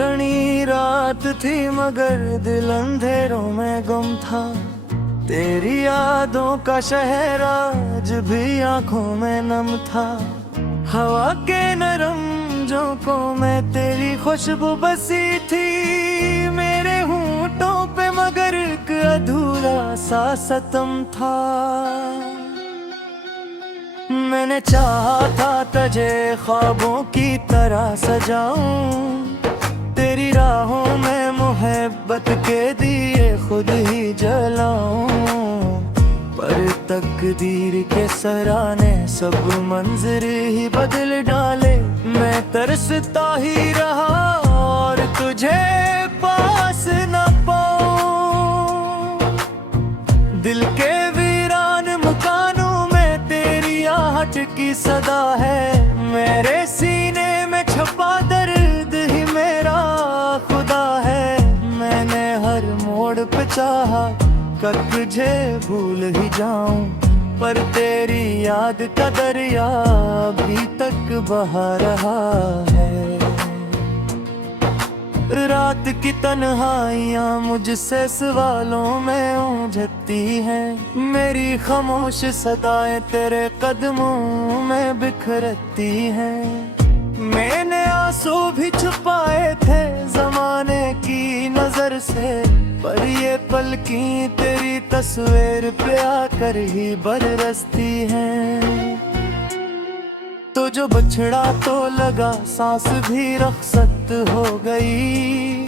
चांदनी रात थी मगर दिल अंधेरों में गुम था। तेरी यादों का शहर आज भी आंखों में नम था। हवा के नरम झोंकों में तेरी खुशबू बसी थी। मेरे होंठों पे मगर एक अधूरा सा सितम था। मैंने चाहा था तुझे ख्वाबों की तरह सजाऊं। तेरी राहों में मोहब्बत के दिए खुद ही जलाऊं। पर तकदीर के सराहने सब मंजर ही बदल डाले। मैं तरसता ही रहा और तुझे पास न पाऊं। दिल के वीरान मकानों में तेरी आहट की सदा है। मेरे सीने में छुपा दर्द ही मेरा खुदा है। मैंने हर मोड़ पे चाहा कर तुझे भूल ही जाऊं, पर तेरी याद का दरिया अभी तक बहा रहा है। रात की तन्हाइयाँ मुझसे सवालों में उलझती हैं। मेरी खामोश सदाएं तेरे कदमों में बिखरती हैं। मैंने आंसू भी छुपाए थे जमाने की नजर से, पर ये पलकी तेरी तस्वीर पे आकर ही बरसती हैं। तो जो बछड़ा तो लगा सांस भी रखसत हो गई।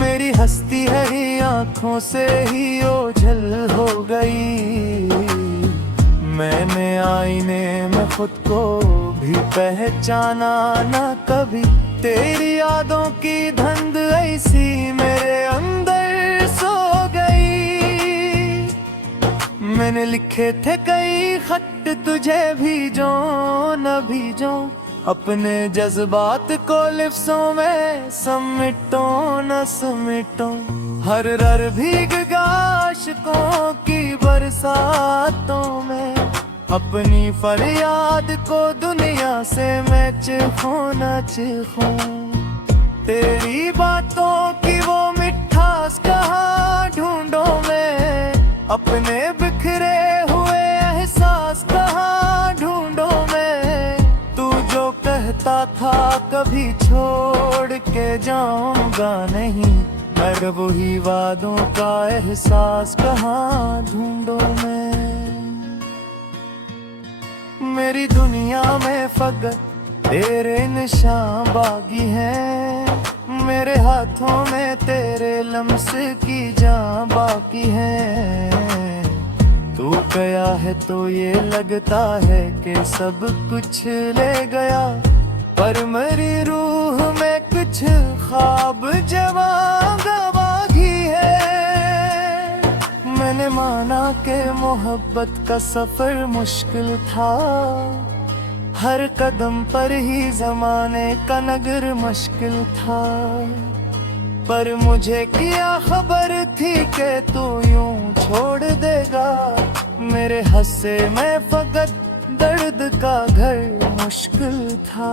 मेरी हस्ती है ही आंखों से ही ओझल हो गई। मैंने आईने में खुद को भी पहचाना ना कभी। तेरी यादों की धुंध ऐसी मेरे अंदर सो गई। मैंने लिखे थे कई खत तुझे भीजो न भीजो। अपने जज्बात को लिफ्ज़ों में समेटो न समेटो। हर रर भीग गया आशिकों की बरसातों में। अपनी फरियाद को दुनिया से मैं चिखूं न चिखूं। तेरी बातों की वो मिठास कहाँ ढूंढो मैं। अपने बिखरे हुए एहसास कहाँ ढूंढो मैं। तू जो कहता था कभी छोड़ के जाऊंगा नहीं, मगर वही वादों का एहसास कहाँ ढूंढो मैं। मेरी दुनिया में फकत तेरे निशान बागी हैं। मेरे हाथों में तेरे लम्स की जान बाकी है। तू गया है तो ये लगता है कि सब कुछ ले गया, पर मेरी रूह में कुछ ख्वाब जवां गवाही है। मैंने माना कि मोहब्बत का सफर मुश्किल था। हर कदम पर ही जमाने का नगर मुश्किल था, पर मुझे क्या खबर थी कि तू यूं छोड़ देगा। मेरे हंसे में फकत दर्द का घर मुश्किल था।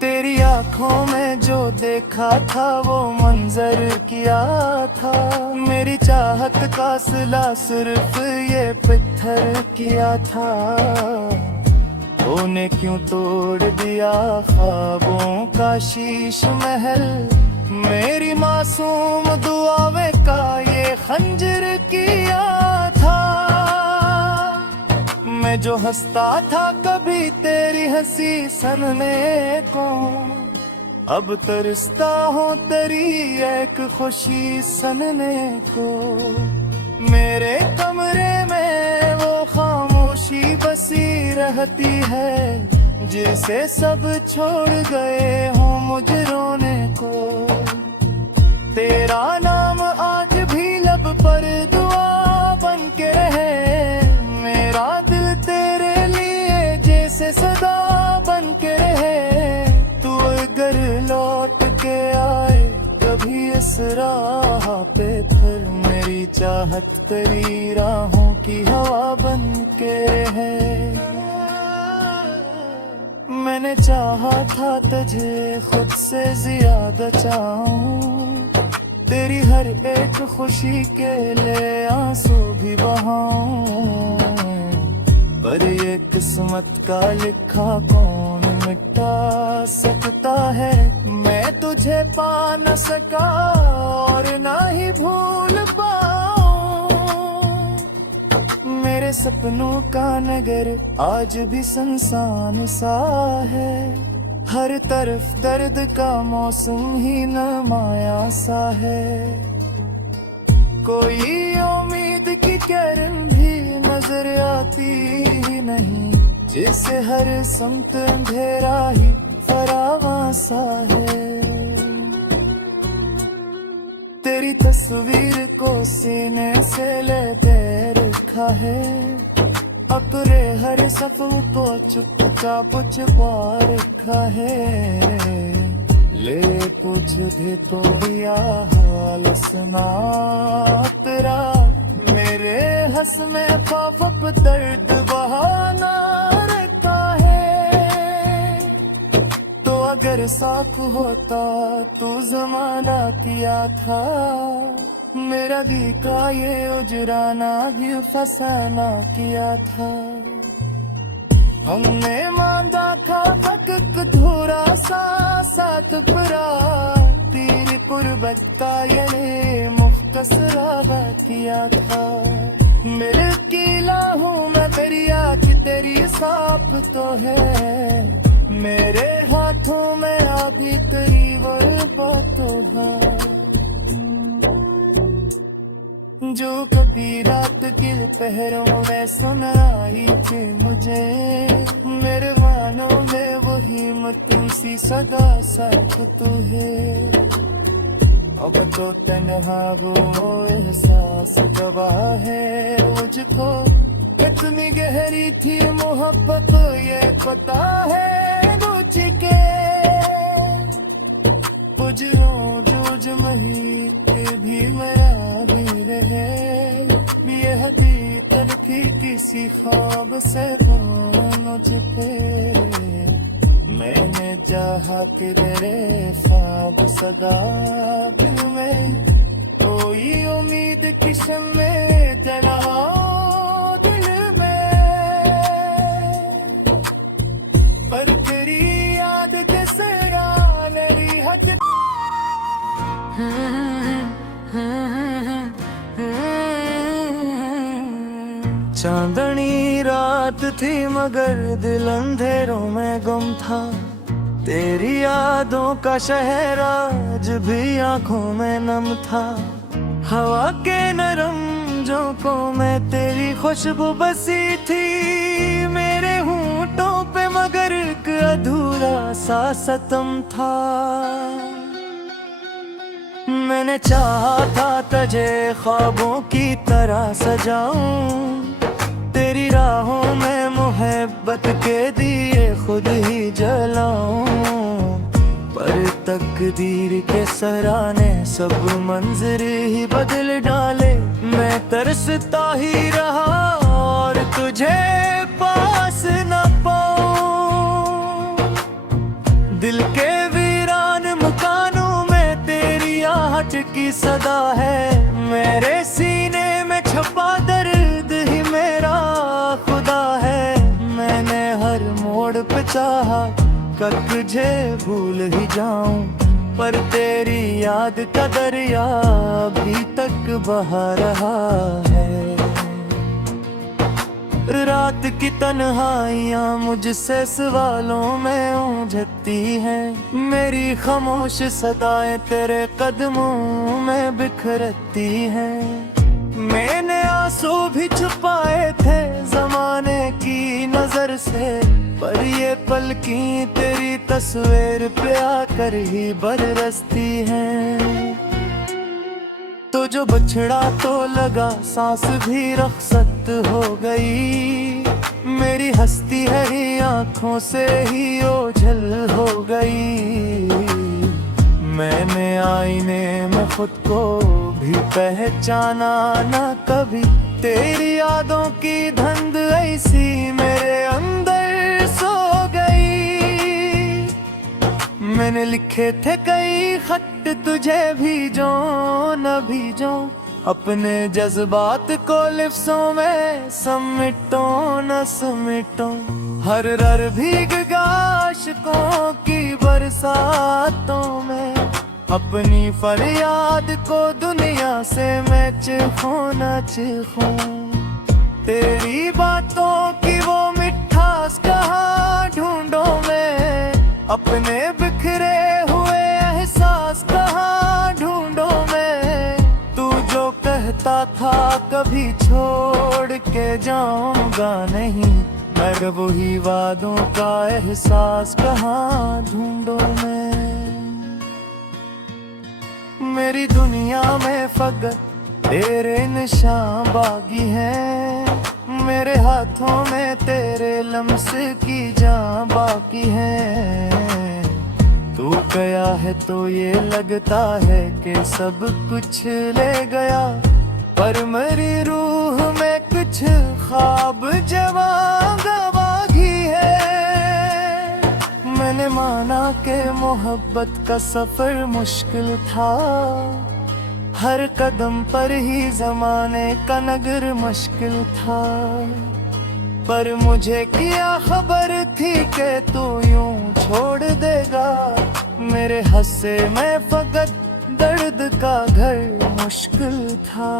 तेरी आंखों में जो देखा था वो मंजर किया था। मेरी चाहत का सिला सिर्फ ये पत्थर किया था। तूने क्यों तोड़ दिया ख्वाबों का शीश महल। मेरी मासूम दुआवे का ये खंजर किया था। मैं जो हंसता था कभी तेरी हंसी सनने को, अब तरसता हूँ तेरी एक खुशी सनने को। मेरे कमरे में वो खामोशी बसी रहती है, जिसे सब छोड़ गए हों मुझे रोने को। तेरा नाम आज भी लब पर दुआ बन के रहे। मेरा दिल तेरे लिए जैसे सदा बन के रहे। तू अगर लौट के आए कभी इस राह पे, फिर मेरी चाहत तेरी राहों की हवा बन के रहे। मैंने चाहा था तुझे खुद से ज्यादा चाहूं, तेरी हर एक खुशी के लिए आंसू भी बहाऊं, पर ये किस्मत का लिखा कौन मिटा सकता है। मैं तुझे पा न सका और ना ही भूल पाऊं, मेरे सपनों का नगर आज भी सुनसान सा है, हर तरफ दर्द का मौसम ही नमाया सा है। कोई उम्मीद की किरण भी नजर आती ही नहीं, जिसे हर समत अंधेरा ही फरावा सा है। तेरी तस्वीर को सीने से लेते रखा है, अपने हर सफर को चुपचाप छुपा रखा है। ले पूछ दे तो दिया हाल सुना तेरा, मेरे हंस में खौफ दर्द बहाना रखा है। तो अगर साफ होता तू जमाना किया था, मेरा भी का ये उजराना भी फसाना किया था। हमने मांदा खा फक धूरा सा साथ परा, तेरी पुरबत का ये मुख्तसरा किया था। मेरे कीला हूँ मैं दरिया की तेरी साफ तो है, मेरे हाथों में अभी तेरी वर्बत तो है। जो कभी रात के पहरों में सुनाई थी मुझे, मेरे मानों में वही मतम सी सदा साथ तू है। अब तो तन्हा वो एहसास गवाह है मुझको, इतनी गहरी थी मोहब्बत ये पता है मुझ के। गुजरों जूझ महीत भी मेरा भी रहे, ये हकीकत थी किसी ख्वाब से मुझ पे। मैंने चाहा कि मेरे ख्वाब सदा दिल में, कोई उम्मीद की शम्मे जलाओ दिल में, पर तेरी याद के सरा मेरी हद। चांदनी रात थी मगर दिल अंधेरों में गुम था, तेरी यादों का शहर आज भी आंखों में नम था। हवा के नरम झोंकों में तेरी खुशबू बसी थी, मेरे होंठों पे मगर एक अधूरा सा सतम था। मैंने चाहा था तुझे ख्वाबों की तरह सजाऊं, तेरी राहों में मोहब्बत के दिए खुद ही जलाऊं, पर तकदीर के सराने सब मंजर ही बदल डाले। मैं तरसता ही रहा और तुझे पास न पाऊं, दिल के वीरान मकानों में तेरी आहट की सदा है। मेरे सीने में छुपा दर्द ही मेरा खुदा है। मैंने हर मोड़ पे चाहा कर तुझे भूल ही जाऊं, पर तेरी याद का दरिया अभी तक बहा रहा है। रात की तन्हाइयाँ मुझसे सवालों में उलझती हैं, मेरी खामोश सदाएं तेरे कदमों में बिखरती हैं। मैंने आंसू भी छुपाए थे जमाने की नजर से, पर ये पलकी तेरी तस्वीर पे आकर ही बरसती हैं। तो जो बछड़ा तो लगा सांस भी रखसत हो गई, मेरी हस्ती है ही आंखों से ही ओझल हो गई। मैंने आईने में खुद को भी पहचाना ना कभी, तेरी यादों की धुंध ऐसी मेरे अंदर सो गई। मैंने लिखे थे कई खत तुझे भेजो न भेजो, अपने जज्बात को लिफ्ज़ों में समेटो न समेटो। हर रर भीग गया आशिकों की बरसातों में, अपनी फरियाद को दुनिया से मैं चिखूं न चिखूं। तेरी बातों की वो मिठास कहाँ ढूंढो मैं, अपने बिखरे हुए एहसास कहाँ ढूंढो मैं। तू जो कहता था कभी छोड़ के जाऊंगा नहीं, मैं वही वादों का एहसास कहाँ ढूंढो मैं। मेरी दुनिया में फकत तेरे निशान बागी हैं, मेरे हाथों में तेरे लम्स की जान बाकी है। तू गया है तो ये लगता है कि सब कुछ ले गया, पर मेरी रूह में कुछ ख्वाब जवां बागी है। मैंने माना कि मोहब्बत का सफर मुश्किल था, हर कदम पर ही जमाने का नगर मुश्किल था। पर मुझे क्या खबर थी कि तू यूं छोड़ देगा, मेरे हंसे में फकत दर्द का घर मुश्किल था।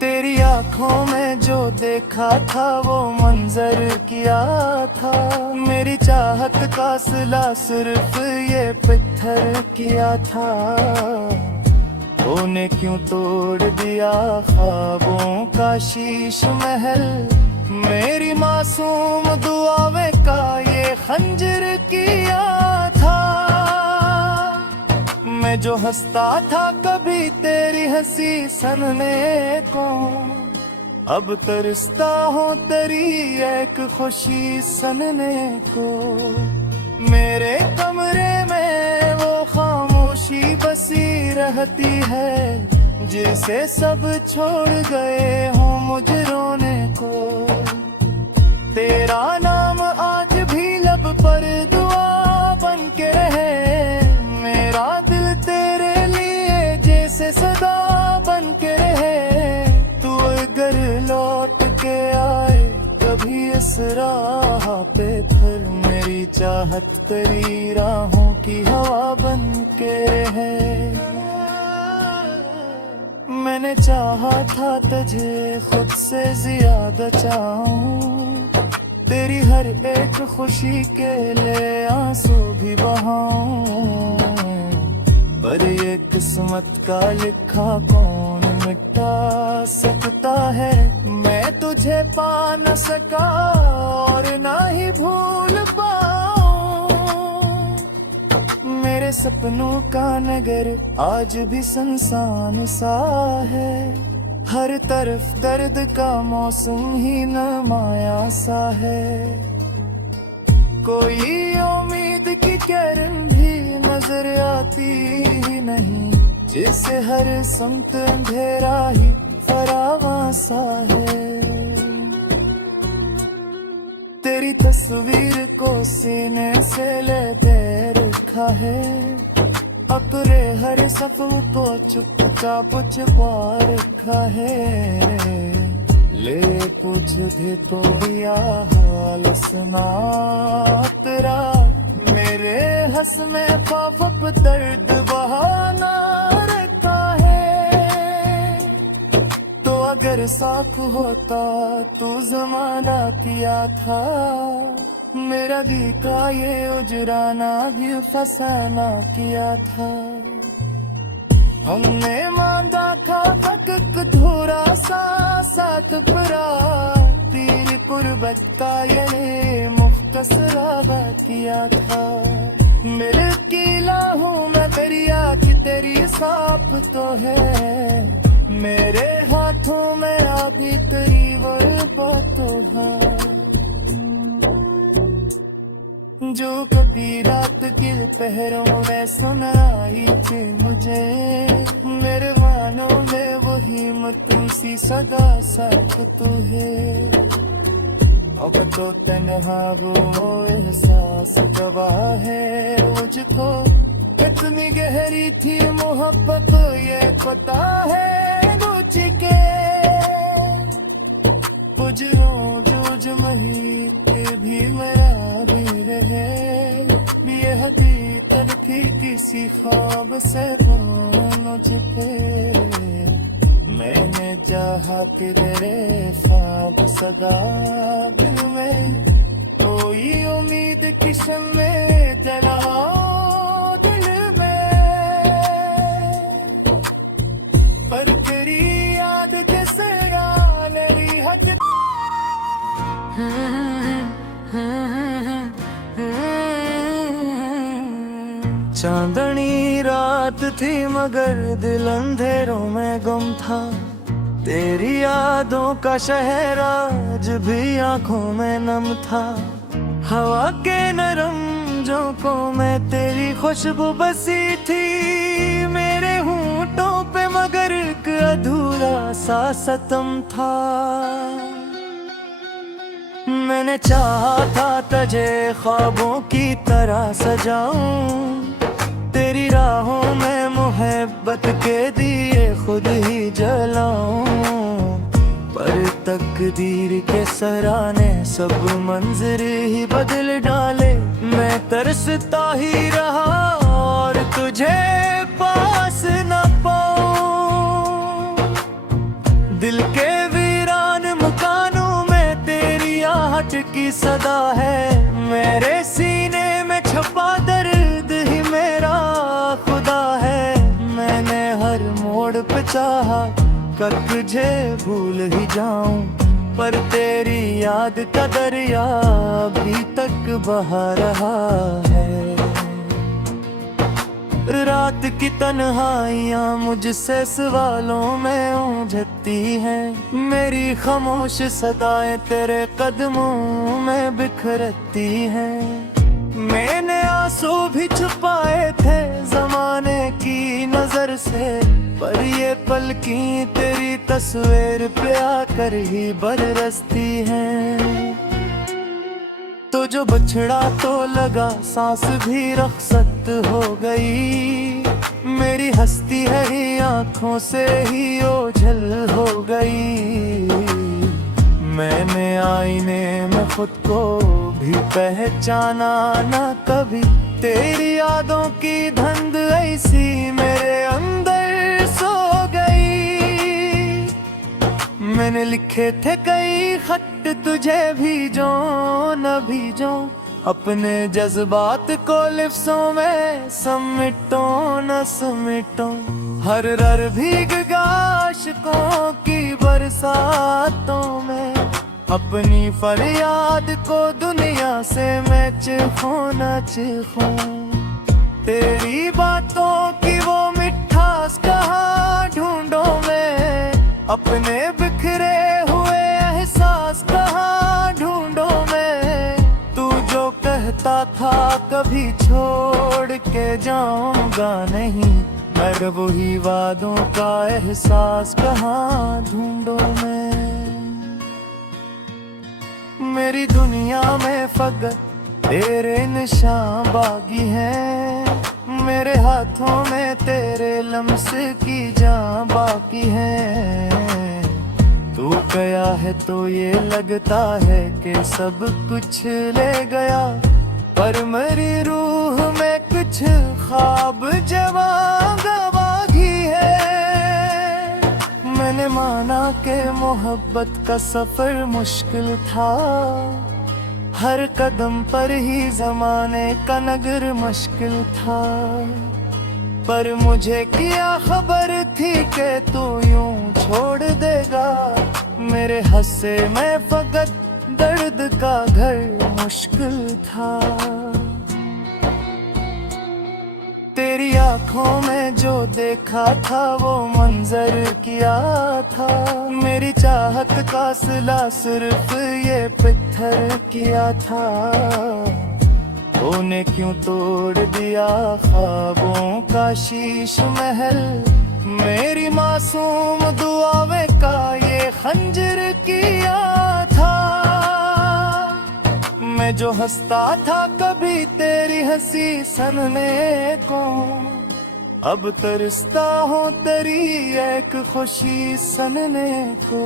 तेरी आंखों में जो देखा था वो मंजर किया था, मेरी चाहत का सिला सिर्फ ये पत्थर किया था। तूने क्यों तोड़ दिया ख्वाबों का शीश महल, मेरी मासूम दुआओं का ये खंजर किया था। मैं जो हंसता था कभी तेरी हंसी सनने को, अब तरसता हूँ तेरी एक खुशी सनने को। मेरे कमरे में वो खामोशी बसी रहती है, जिसे सब छोड़ गए हो मुझे रोने को। तेरा नाम आज भी लब पर दुआ बन के रहे, मेरा दिल तेरे लिए जैसे सदा बन के रहे। तू अगर लौट के आए कभी इस राह पे, फिर मेरी चाहत तेरी राहों की हवा बन के रहे। मैंने चाहा था तुझे खुद से ज्यादा चाहूं, तेरी हर एक खुशी के लिए आंसू भी बहाऊं। पर ये किस्मत का लिखा कौन मिटा सकता है, मैं तुझे पा न सका और ना ही भूल पाऊं। मेरे सपनों का नगर आज भी सुनसान सा है, हर तरफ दर्द का मौसम ही नमाया सा है। कोई उम्मीद की किरण भी नजर आती ही नहीं, जिसे हर समत अंधेरा ही फरावा सा है। तेरी तस्वीर को सीने से लेते रखा है, अपने हर सपनों को चुपचाप छुपा रखा है। ले पूछ दे तो दिया हाल सुना तेरा, मेरे हंस में पाप दर्द बहाना रखा है। तो अगर साफ होता तू जमाना किया था, मेरा दिल का ये उजराना भी फसाना किया था। हमने मांगा था फकत धूरा सा साथ परा, तेरी पुरबत का ये मुख्तसरा किया था। मेरे कीला हूँ मैं दरिया की तेरी साफ तो है, मेरे हाथों में अभी तेरी वर्बत तो है। जो कभी रात के पहरों में सुनाई थी मुझे, मेरे मानों में वही मतूं सी सदा साथ तू है। अब तो तन्हा वो एहसास गवाह है मुझको, कितनी गहरी थी मोहब्बत ये पता है मुझके। गुजरो जूझ मही भी मेरा भी रहे, ये हकीकत थी किसी ख्वाब से मुझ पे। मैंने चाहा कि तेरे ख्वाब सदा दिल में, कोई उम्मीद की शम्मे जलाओ दिल में, पर तेरी याद के सगा मेरी हक। चांदनी रात थी मगर दिल अंधेरों में गुम था, तेरी यादों का शहर आज भी आंखों में नम था। हवा के नरम झोंकों में तेरी खुशबू बसी थी, मेरे होंठों पे मगर एक अधूरा सा सितम था। मैंने चाहा था तुझे ख्वाबों की तरह सजाऊं, तेरी राहों में मोहब्बत के दिए खुद ही जलाऊं, पर तकदीर के सराने सब मंजर ही बदल डाले। मैं तरसता ही रहा और तुझे पास न पाऊं, दिल के वीरान मकानों में तेरी आहट की सदा है, मेरे सीने में छुपा दर्द ही मेरा खुदा है। मैंने हर मोड़ पे चाहा कर तुझे भूल ही जाऊं, पर तेरी याद का दरिया अभी तक बहा रहा है। रात की तन्हाइयाँ मुझसे सवालों में उलझती हैं, मेरी खामोश सदाएं तेरे कदमों में बिखरती हैं। मैंने आंसू भी छुपाए थे जमाने की नजर से, पर ये पलकी तेरी तस्वीर पे आकर ही बरसती हैं। तो जो बछड़ा तो लगा सांस भी रखसत हो गई, मेरी हस्ती है ही आंखों से ही ओझल हो गई। मैंने आईने में खुद को भी पहचाना ना कभी, तेरी यादों की धुंध ऐसी मेरे अंदर सो गई। मैंने लिखे थे कई खत तुझे भीजो न भीजो, अपने जज्बात को लिफ्ज़ों में समेटो न समेटो। हर रर भीग गया आशिकों की बरसातों में, अपनी फरियाद को दुनिया से मैं चिखूं न चिखूं। तेरी बातों की वो मिठास कहाँ ढूंढूं मैं, अपने बिखरे हुए एहसास कहाँ ढूंढूं मैं। तू जो कहता था कभी छोड़ के जाऊंगा नहीं, मगर वही वादों का एहसास कहाँ ढूंढूं मैं। मेरी दुनिया में फकत तेरे निशान बागी हैं, मेरे हाथों में तेरे लम्स की जान बाकी है। तू गया है तो ये लगता है कि सब कुछ ले गया, पर मेरी रूह में कुछ ख्वाब जवां गवाही है। मैंने माना कि मोहब्बत का सफर मुश्किल था, हर कदम पर ही जमाने का नगर मुश्किल था, पर मुझे क्या खबर थी कि तू यूं छोड़ देगा। मेरे हंसे में फकत दर्द का घर मुश्किल था। तेरी आंखों में जो देखा था वो मंजर किया था, मेरी चाहत का सिला सिर्फ ये पत्थर किया था। तूने क्यों तोड़ दिया ख्वाबों का शीश महल, मेरी मासूम दुआवे का ये खंजर किया था। मैं जो हंसता था कभी तेरी हंसी सनने को, अब तरसता हूँ तेरी एक खुशी सनने को।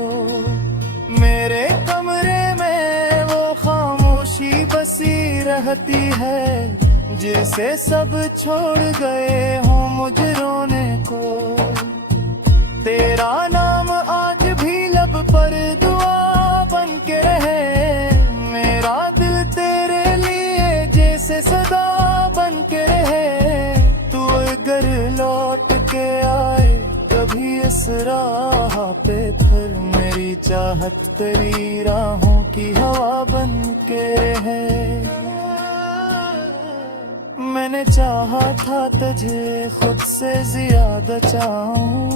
मेरे कमरे में वो खामोशी बसी रहती है, जिसे सब छोड़ गए हों मुझे रोने को। तेरा नाम आज भी लब पर दुआ बन के रहे, मेरा दिल तेरे लिए जैसे सदा बन के रहे। तू अगर लौट के आए कभी इस राह पे, फिर मेरी चाहत तेरी राहों की हवा बन के रहे। मैंने चाहा था तुझे खुद से ज्यादा चाहूं,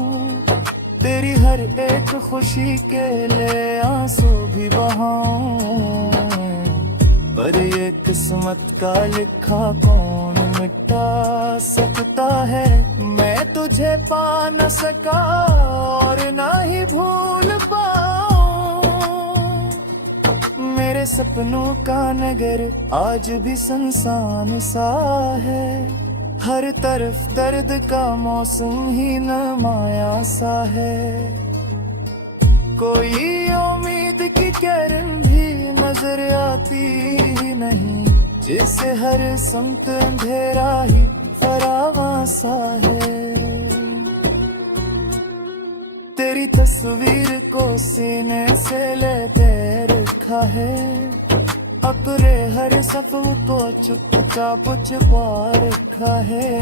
तेरी हर एक खुशी के लिए आंसू भी बहाऊं। पर ये किस्मत का लिखा कौन मिटा सकता है, मैं तुझे पा न सका और ना ही भूल पाऊं। मेरे सपनों का नगर आज भी सुनसान सा है, हर तरफ दर्द का मौसम ही नमाया सा है। कोई उम्मीद की किरण भी नजर आती ही नहीं, जिसे हर समत अंधेरा ही फरावा सा है। तेरी तस्वीर को सीने से लेते रखा है, अपने हर सफर को चुपचाप छुपा रखा है।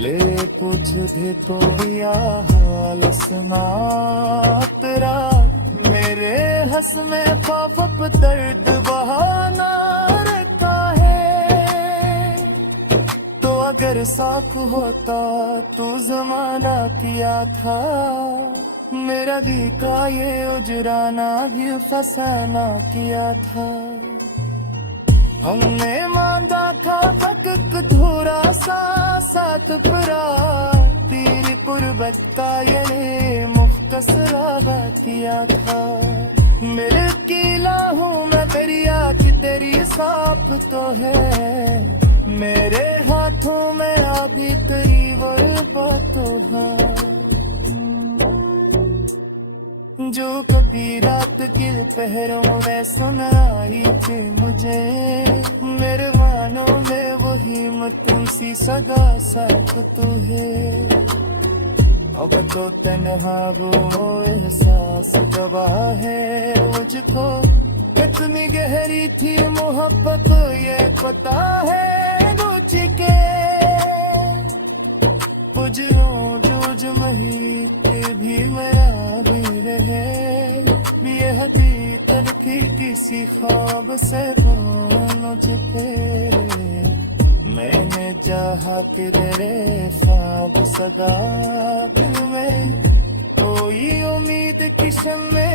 ले पूछ दे तो दिया हाल सुना तेरा, मेरे हंस में खौफ दर्द बहाना रखा है। तो अगर साफ होता तू जमाना किया था, मेरा दी का ये उजराना भी फसाना किया था। हमने मांगा था फकक धूरा सा साथ परा, तेरी पुरबत का ये मुख्तसरा किया था। मेरे कीला हूँ मैं दरिया की तेरी साफ तो है, मेरे हाथों में अभी तेरी वर्बत तो है। जो कभी रात के पहरों में सुनाई थी मुझे, मेरे मानों में वही मतम सी सदा साथ तू है। अब तो तन्हा वो एहसास गवाह है मुझको, इतनी गहरी थी मोहब्बत ये पता है मुझके। पुजरों जूझ महीते भी मेरा भी रहे, ये हकीकत थी किसी ख्वाब से मुझ पे। मैंने चाहा कि तेरे ख्वाब सदा दिल में, कोई उम्मीद की शम्मे